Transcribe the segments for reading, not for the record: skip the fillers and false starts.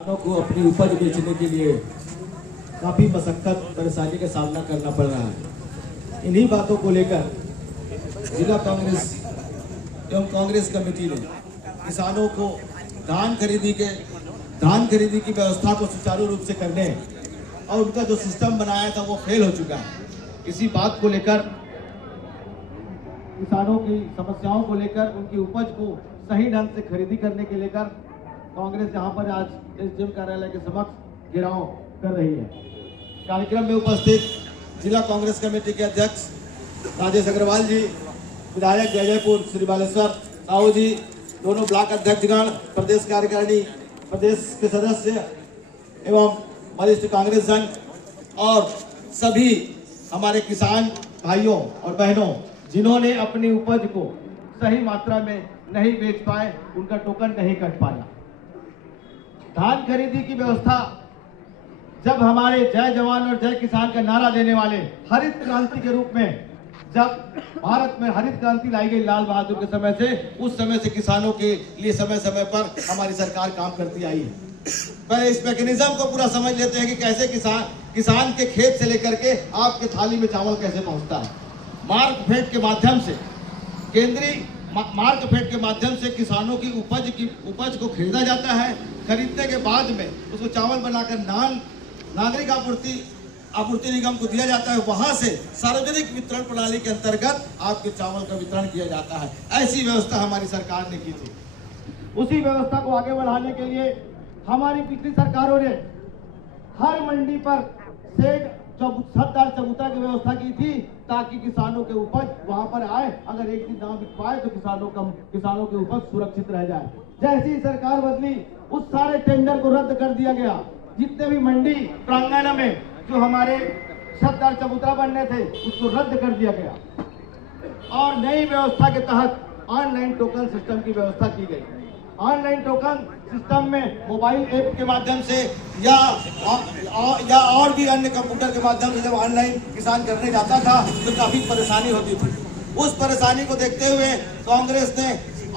किसानों को अपनी उपज बेचने के लिए काफ़ी मशक्कत परेशानी का सामना करना पड़ रहा है। इन्हीं बातों को लेकर जिला कांग्रेस एवं कांग्रेस कमेटी ने किसानों को धान खरीदी की व्यवस्था को सुचारू रूप से करने और उनका जो सिस्टम बनाया था वो फेल हो चुका है। इसी बात को लेकर किसानों की समस्याओं को लेकर उनकी उपज को सही ढंग से खरीदी करने के लेकर कांग्रेस यहाँ पर आज एसडीएम कार्यालय के समक्ष घेराव कर रही है। कार्यक्रम में उपस्थित जिला कांग्रेस कमेटी के अध्यक्ष राजेश अग्रवाल जी, विधायक जयजयपुर श्री बालेश्वर साहू जी, दोनों ब्लॉक अध्यक्षगण, प्रदेश कार्यकारिणी, प्रदेश के सदस्य एवं वरिष्ठ कांग्रेस जन और सभी हमारे किसान भाइयों और बहनों जिन्होंने अपनी उपज को सही मात्रा में नहीं बेच पाए, उनका टोकन नहीं कट पाया। धान खरीदी की व्यवस्था जब हमारे जय जवान और जय किसान का नारा देने वाले हरित क्रांति के रूप में जब भारत में हरित क्रांति लाई गई लाल बहादुर के समय से, उस समय से किसानों के लिए समय समय पर हमारी सरकार काम करती आई है। पहले इस मैकेनिज्म को पूरा समझ लेते हैं कि कैसे किसान के खेत से लेकर के आपके थाली में चावल कैसे पहुंचता है। मार्क फेड के माध्यम से, केंद्रीय मार्क फेड के माध्यम से किसानों की उपज को खरीदा जाता है। खरीदने के बाद में उसको चावल बनाकर नागरिक आपूर्ति निगम को दिया जाता है। वहां से सार्वजनिक वितरण प्रणाली के अंतर्गत आपके चावल का वितरण किया जाता है। ऐसी व्यवस्था हमारी सरकार ने की थी। उसी व्यवस्था को आगे बढ़ाने के लिए हमारी पिछली सरकारों ने हर मंडी पर सेठ छतदार चबूतरा की व्यवस्था की थी ताकि किसानों के उपज वहां पर आए। अगर एक दिन ना बिक पाए तो किसानों की उपज सुरक्षित रह जाए। जैसी सरकार बदली, उस सारे टेंडर को रद्द कर दिया गया। जितने भी मंडी प्रांगण में जो हमारे छतदार चबूतरा बनने थे, उसको रद्द कर दिया गया और नई व्यवस्था के तहत ऑनलाइन टोकन सिस्टम की व्यवस्था की गई। ऑनलाइन टोकन सिस्टम में मोबाइल ऐप के माध्यम से या और भी अन्य कंप्यूटर के माध्यम से जब ऑनलाइन किसान करने जाता था तो काफी परेशानी होती थी। उस परेशानी को देखते हुए कांग्रेस ने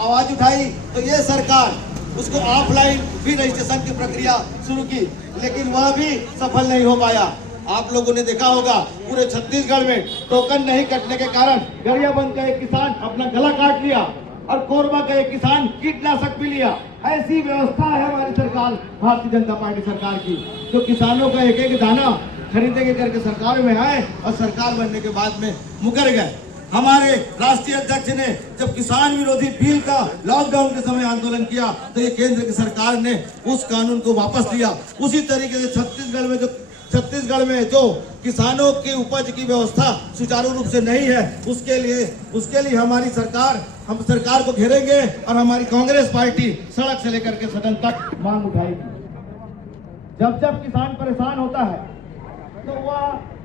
आवाज उठाई तो ये सरकार उसको ऑफलाइन भी रजिस्ट्रेशन की प्रक्रिया शुरू की, लेकिन वह भी सफल नहीं हो पाया। आप लोगों ने देखा होगा पूरे छत्तीसगढ़ में टोकन नहीं कटने के कारण गरियाबंद का एक किसान अपना गला काट लिया और कोरबा का एक किसान कीटनाशक भी लिया। ऐसी व्यवस्था है हमारी सरकार, भारतीय जनता पार्टी सरकार की, जो किसानों का एक एक दाना खरीदेंगे करके सरकार में आए और सरकार बनने के बाद में मुकर गए। हमारे राष्ट्रीय अध्यक्ष ने जब किसान विरोधी बिल का लॉकडाउन के समय आंदोलन किया तो ये केंद्र की सरकार ने उस कानून को वापस लिया। उसी तरीके से छत्तीसगढ़ में जो किसानों की उपज की व्यवस्था सुचारू रूप से नहीं है, उसके लिए हम सरकार को घेरेंगे और हमारी कांग्रेस पार्टी सड़क से लेकर के सदन तक मांग उठाएगी। जब किसान परेशान होता है तो वह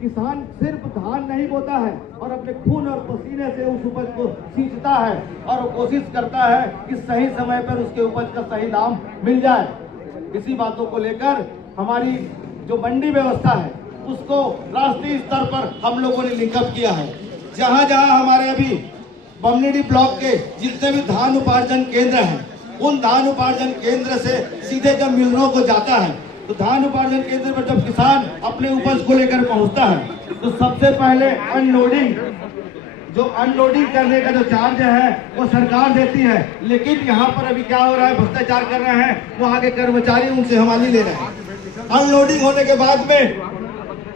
किसान सिर्फ धान नहीं बोता है और अपने खून और पसीने से उस उपज को सींचता है और कोशिश करता है कि सही समय पर उसके उपज का सही दाम मिल जाए। इसी बातों को लेकर हमारी जो मंडी व्यवस्था है उसको राष्ट्रीय स्तर पर हम लोगों ने लिंकअप किया है। जहां जहां हमारे अभी बमनिडी ब्लॉक के जितने भी धान उपार्जन केंद्र हैं, उन धान उपार्जन केंद्र से सीधे जब मिलरों को जाता है तो धान उपार्जन केंद्र पर जब किसान अपने उपज को लेकर पहुंचता है तो सबसे पहले अनलोडिंग करने का जो चार्ज है वो सरकार देती है। लेकिन यहाँ पर अभी क्या हो रहा है, भ्रष्टाचार कर रहे हैं, वो आगे कर्मचारी उनसे हमाली ले रहे हैं। अनलोडिंग होने के बाद में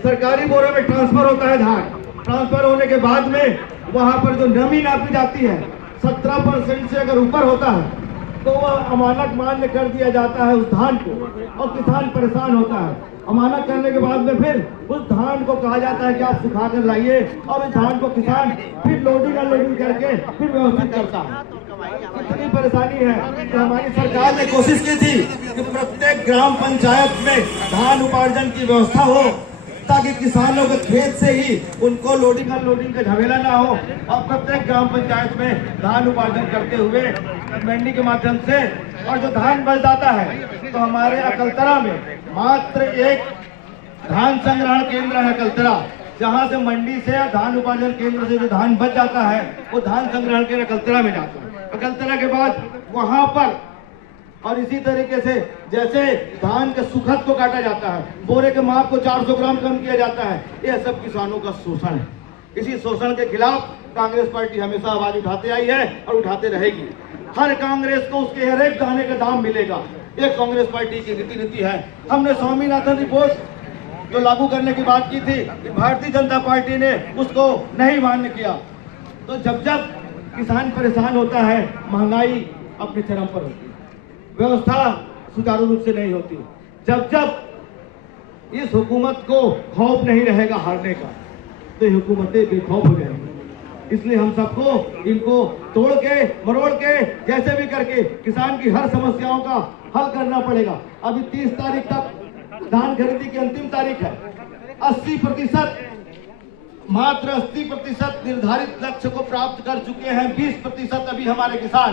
सरकारी बोरे में ट्रांसफर होता है धान। ट्रांसफर होने के बाद में वहाँ पर जो नमी नापी जाती है 17% से अगर ऊपर होता है तो वह अमानक मान्य कर दिया जाता है उस धान को और किसान परेशान होता है। अमानक करने के बाद में फिर उस धान को कहा जाता है कि आप सुखा कर लाइए और उस धान को किसान फिर लोडिंग अनलोडिंग करके फिर व्यवस्थित करता है। कितनी परेशानी है कि हमारी सरकार ने कोशिश की थी कि प्रत्येक ग्राम पंचायत में धान उपार्जन की व्यवस्था हो ताकि किसानों के खेत से ही उनको लोडिंग अनलोडिंग का झमेला ना हो और प्रत्येक ग्राम पंचायत में धान उपार्जन करते हुए मंडी के माध्यम से। और जो धान बच जाता है तो हमारे अकलतरा में मात्र एक धान संग्रहण केंद्र है अकलतरा, जहां से मंडी से धान उपार्जन केंद्र से जो धान बच जाता है वो धान संग्रहण केंद्र अकलतरा में जाता है। अकलतरा के बाद वहां पर और इसी तरीके से जैसे धान के सुखद को काटा जाता है, बोरे के माप को 400 ग्राम कम किया जाता है, यह सब किसानों का शोषण है। इसी शोषण के खिलाफ कांग्रेस पार्टी हमेशा आवाज उठाते आई है और उठाते रहेगी। हर कांग्रेस को उसके हर एक दाने का दाम मिलेगा, ये कांग्रेस पार्टी की नीति है। हमने स्वामीनाथन रिपोर्ट जो लागू करने की बात की थी, भारतीय जनता पार्टी ने उसको नहीं मान्य किया। तो जब जब किसान परेशान होता है, महंगाई अपने चरम पर होती है, व्यवस्था सुचारू रूप से नहीं होती, जब जब इस हुकूमत को खौफ नहीं रहेगा हारने का, तो ये हुकूमतें बेखौफ हो जाएंगी। इसलिए हम सबको इनको तोड़ के मरोड़ के जैसे भी करके किसान की हर समस्याओं का हल करना पड़ेगा। अभी 30 तारीख तक धान खरीदी की अंतिम तारीख है। 80% मात्र 80% निर्धारित लक्ष्य को प्राप्त कर चुके हैं। 20% अभी हमारे किसान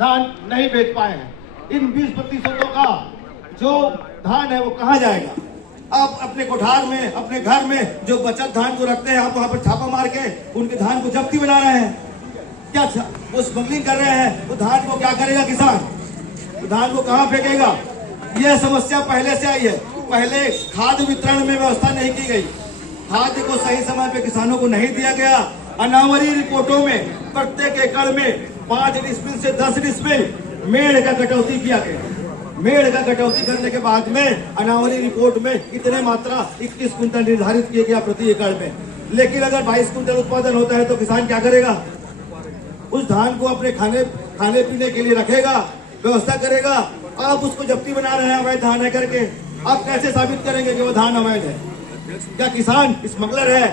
धान नहीं बेच पाए हैं। इन 20% का जो धान है वो कहाँ जाएगा? आप अपने कोठार में, अपने घर में जो बचत धान को रखते हैं, आप वहां पर छापा मार के उनके धान को जब्ती बना रहे हैं। क्या वो स्मगलिंग कर रहे हैं? वो धान को क्या करेगा किसान? वो धान को कहाँ फेंकेगा? यह समस्या पहले से आई है। पहले खाद वितरण में व्यवस्था नहीं की गई, खाद को सही समय पे किसानों को नहीं दिया गया। अनावरी रिपोर्टों में प्रत्येक एकड़ में 5 डिसमिल से 10 डिसमिल मेड़ का कटौती किया गया। मेड़ का कटौती करने के बाद में अनावरी रिपोर्ट में इतने मात्रा 21 कुंटल निर्धारित किया गया प्रति एकड़ में। लेकिन अगर 22 कुंटल उत्पादन होता है तो किसान क्या करेगा? उस धान को अपने खाने पीने के लिए रखेगा, व्यवस्था करेगा। आप उसको जब्ती बना रहे हैं अवैध धान है करके। आप कैसे साबित करेंगे कि वो धान अवैध है? क्या किसान स्मगलर है?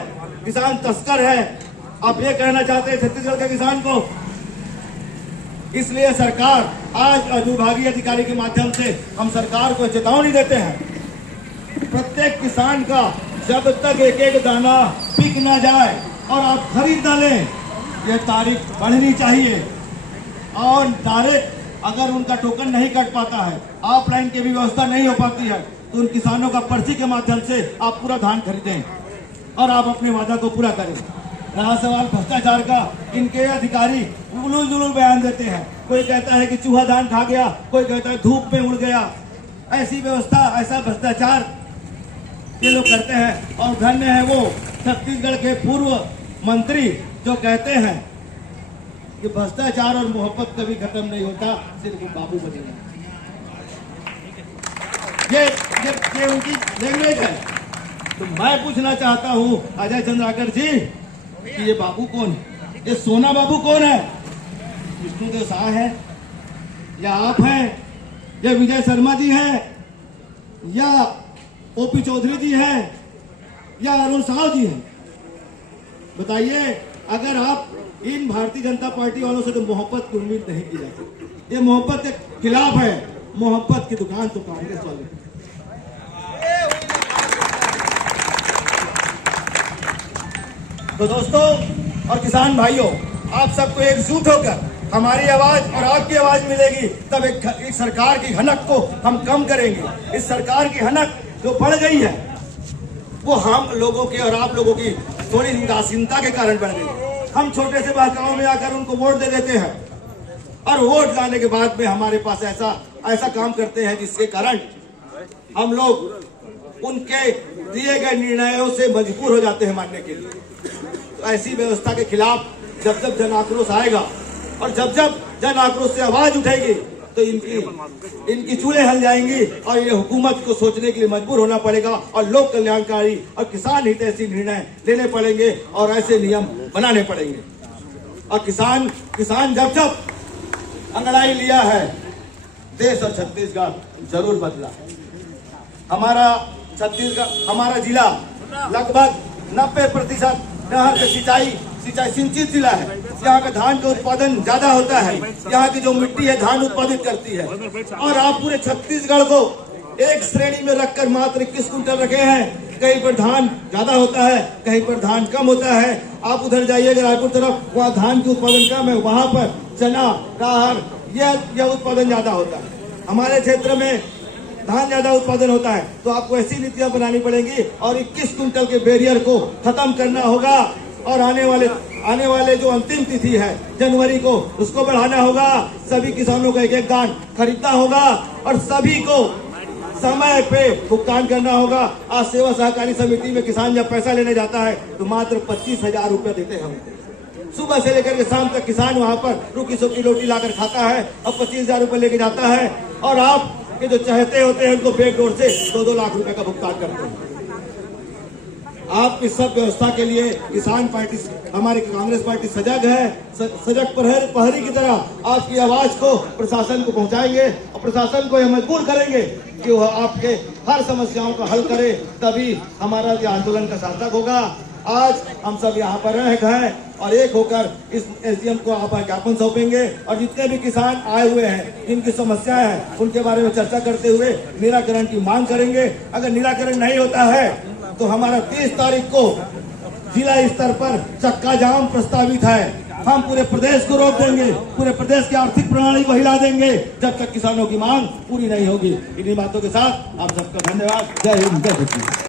किसान तस्कर है? आप ये कहना चाहते हैं छत्तीसगढ़ के किसान को? इसलिए सरकार आज अनुविभागीय अधिकारी के माध्यम से हम सरकार को चेतावनी देते हैं, प्रत्येक किसान का जब तक एक एक दाना बिक ना जाए और आप खरीद ना लें, यह तारीख बढ़नी चाहिए। और डायरेक्ट अगर उनका टोकन नहीं कट पाता है, ऑफलाइन की भी व्यवस्था नहीं हो पाती है, तो उन किसानों का पर्ची के माध्यम से आप पूरा धान खरीदें और आप अपने वादा को पूरा करें। रहा सवाल भ्रष्टाचार का, इनके अधिकारी उलूल जुलूल बयान देते हैं। कोई कहता है कि चूहा धान खा गया, कोई कहता है धूप में उड़ गया। ऐसी व्यवस्था, ऐसा भ्रष्टाचार ये लोग करते हैं। और धन्य है वो छत्तीसगढ़ के पूर्व मंत्री जो कहते हैं कि भ्रष्टाचार और मोहब्बत कभी खत्म नहीं होता, सिर्फ बाबू बनेगा। ये उनकी लैंग्वेज है। तो मैं पूछना चाहता हूँ अजय चंद्राकर जी कि ये बाबू कौन है? ये सोना बाबू कौन है? विष्णुदेव शाह है या आप हैं या विजय शर्मा जी हैं या ओपी चौधरी जी हैं या अरुण साव जी हैं? बताइए। अगर आप इन भारतीय जनता पार्टी वालों से तो मोहब्बत की उम्मीद नहीं की जाती। ये मोहब्बत के खिलाफ है। मोहब्बत की दुकान तो कांग्रेस वाले। तो दोस्तों और किसान भाइयों, आप सबको एकजुट होकर हमारी आवाज और आपकी आवाज मिलेगी, तब एक सरकार की हनक को हम कम करेंगे। इस सरकार की हनक जो बढ़ गई है वो हम लोगों के और आप लोगों की थोड़ी उदासीनता के कारण बढ़ गई। हम छोटे से बहकाओं में आकर उनको वोट दे देते हैं और वोट लाने के बाद में हमारे पास ऐसा काम करते हैं जिसके कारण हम लोग उनके दिए गए निर्णयों से मजबूर हो जाते हैं मानने के लिए। तो ऐसी व्यवस्था के खिलाफ जब जब जन आक्रोश आएगा और जब जब जन आक्रोश से आवाज उठेगी तो इनकी चूल्हे हल जाएंगी और ये हुकूमत को सोचने के लिए मजबूर होना पड़ेगा और लोक कल्याणकारी और किसान हितैषी निर्णय लेने पड़ेंगे और ऐसे नियम बनाने पड़ेंगे। और किसान जब जब अंगड़ाई लिया है, देश और छत्तीसगढ़ जरूर बदला। हमारा छत्तीसगढ़, हमारा जिला लगभग 90% नहर से सिंचाई सिंचित जिला है। यहाँ का धान का उत्पादन ज्यादा होता है। यहाँ की जो मिट्टी है धान उत्पादित करती है। और आप पूरे छत्तीसगढ़ को एक श्रेणी में रखकर मात्र 21 कुंटल रखे हैं। कहीं पर धान ज्यादा होता है, कहीं पर धान कम होता है। आप उधर जाइएगा रायपुर तरफ, वहाँ धान की उत्पादन कम है, वहाँ पर चना, राहर यह उत्पादन ज्यादा होता है। हमारे क्षेत्र में धान ज्यादा उत्पादन होता है। तो आपको ऐसी नीतियां बनानी पड़ेंगी और 21 कुंटल के बैरियर को खत्म करना होगा। और आने वाले जो अंतिम तिथि है जनवरी को, उसको बढ़ाना होगा। सभी किसानों को एक एक दान खरीदना होगा और सभी को समय पे भुगतान करना होगा। आज सेवा सहकारी समिति में किसान जब पैसा लेने जाता है तो मात्र 25,000 रुपया देते हैं हमको। सुबह से लेकर के शाम तक किसान वहां पर रुकी सुखी रोटी लाकर खाता है और 25,000 रुपये लेके जाता है, और आप के जो चाहते होते हैं उनको बैकडोर से 2-2 लाख रुपए का भुगतान करते हैं। आपकी सब व्यवस्था के लिए किसान पार्टी, हमारी कांग्रेस पार्टी सजग है। सजग प्रहरी की तरह आपकी आवाज को प्रशासन को पहुंचाएंगे और प्रशासन को यह मजबूर करेंगे कि वह आपके हर समस्याओं का हल करे, तभी हमारा ये आंदोलन का सार्थक होगा। आज हम सब यहाँ पर हैं और एक होकर इस एसडीएम को आप ज्ञापन सौंपेंगे और जितने भी किसान आए हुए हैं, जिनकी समस्याएं हैं, उनके बारे में चर्चा करते हुए निराकरण की मांग करेंगे। अगर निराकरण नहीं होता है तो हमारा 30 तारीख को जिला स्तर पर चक्का जाम प्रस्तावित है। हम पूरे प्रदेश को रोक देंगे, पूरे प्रदेश की आर्थिक प्रणाली को हिला देंगे जब तक किसानों की मांग पूरी नहीं होगी। इन्हीं बातों के साथ आप सबका धन्यवाद। जय हिंद, जय भारत।